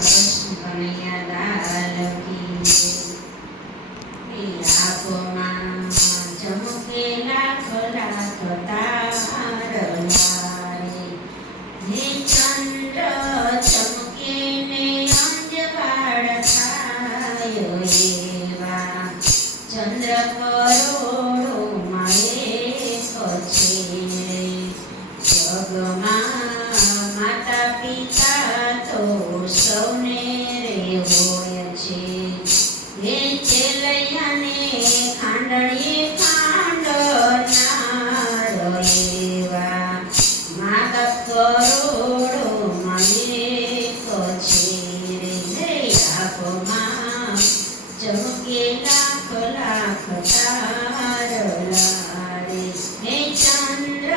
કૃષ્ણ કનૈયા લાલ કી જય। આંખોમાં ચમકે લાખ લાખ તારલા રે, હે ચંદ્ર ચમકે ને અંજવાળ થાય એવા, ચંદ્ર કરોડોમાં એક છે રે। જગમાં માતા પિતા તો સૌને રે હોય છે, હે ચેલૈયાને ખાંડણીએ ખાંડનાર એવા, મા બાપ કરોડોમાં એક છે રે। હે આંખોમાં ચમકે લાખ લાખ તારલા રે, હે ચંદ્ર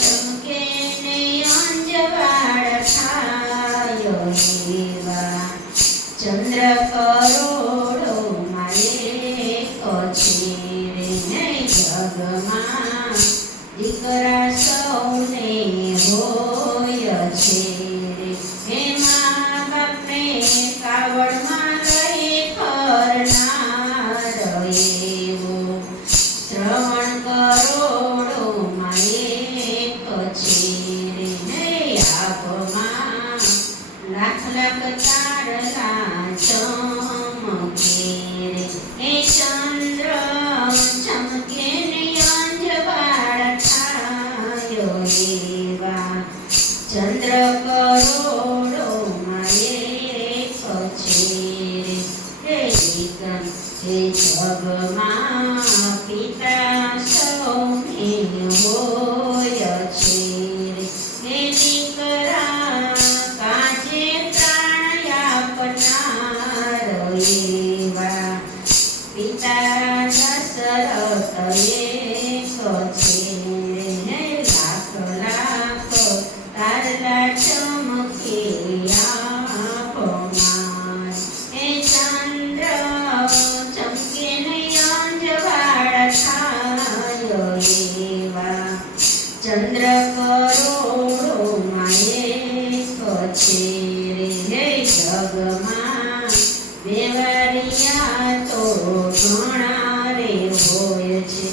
ચમકે ને અંજવાળ થાય એવા, ચંદ્ર કરોડોમાં એક છે રે। હે જગમાં દીકરા સૌને હોય છે રે, હે મા બાપને કાવડમાં લઈ ફરનાર એવો, શ્રવણ કરોડોમાં એક છે રે। હે આંખોમાં લાખ લાખ તારલા ચમકે રે, હે ચંદ્ર ચમકે ને અંજવાળ થાય એવા, ચંદ્ર કરોડોમાં એક છે રે। હે જગમાં પિતા સૌને હોય છે રે, હે દીકરા કાજે પ્રાણ આપનાર એવા, પિતા દશરથ એક છે રે। હે લાખ લાખ તારલા ચમકે આંખોમાં, હે ચંદ્ર ચમકે ને અંજવાળ થાય એવા, ચંદ્ર કરોડોમાં એક છે રે। હે જગમાં બેવરિયા તો ઘણા રે હોય છે,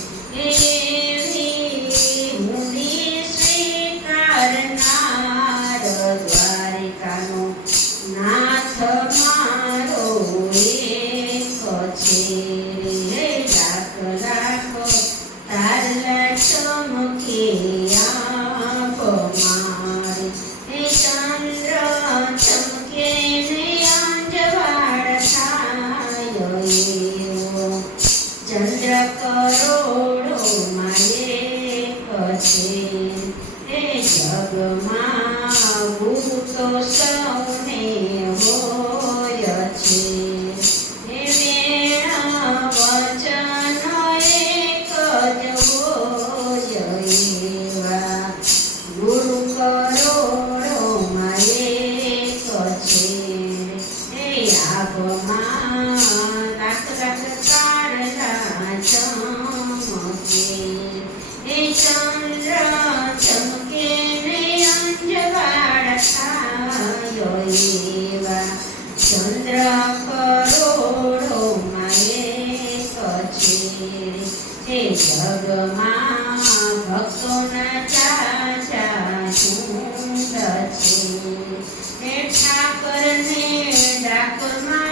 એવી મૂડી સ્વીકારનાર દ્વારિકાનો નાથ મારો એક છે રે। હે લાખ લાખ તારલા ચમકે આંખોમાં રે, હે ચંદ્ર ચમકે ને અંજવાળ થાય એવો, ચંદ્ર કરોડોમાં એક છે રે। જગમાં ગુરુ તો સૌને હોય છે, હે વેણ વચન એક જ હોય એવા, ગુરુ કરોડોમાં એક છે રે। હે આંખોમાં લાખ લાખ તારલા ચમકે, હે ચંદ્ર ચમકે ને અંજવાળ થાય એવા, ચંદ્ર કરોડોમાં એક છે રે। હે જગમાં ભક્તોના ચાચા ઝુંડ છે, હે ઠાકર ને ડાકરમાં